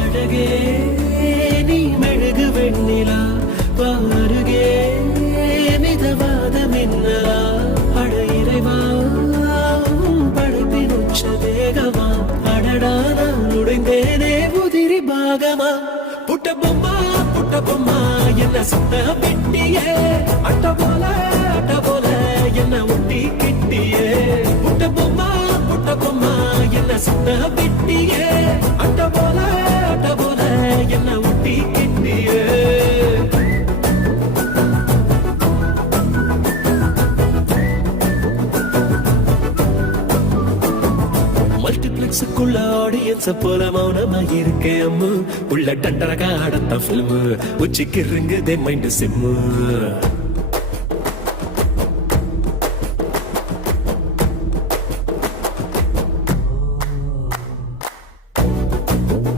அழகே நீ மெழுகு வெண்ணிலா பாருகே மிதவாத மின்னலா அட இறைவா படைப்பின் உச்ச வேகமா அடடா நான் உடைந்தேனே உதிரி பாகமா புட்ட பொம்மா என்ன சுத்த பிட்டியே அட்ட போல என்ன ஒட்டி கிட்டியே புட்ட பொம்மா என்ன சுத்த பிட்டியே அட்ட போல என்ன ஒட்டி கிட்டியே மல்டிபிளெக்ஸுக்குள்ள ஆடியன்ஸ போல மௌனமா இருக்கேன் அம்மு உள்ள டண்டரகா ஆடத்தான் ஃபில்மு உச்சிக்கு இருங்குதே மைண்ட் சிம்மு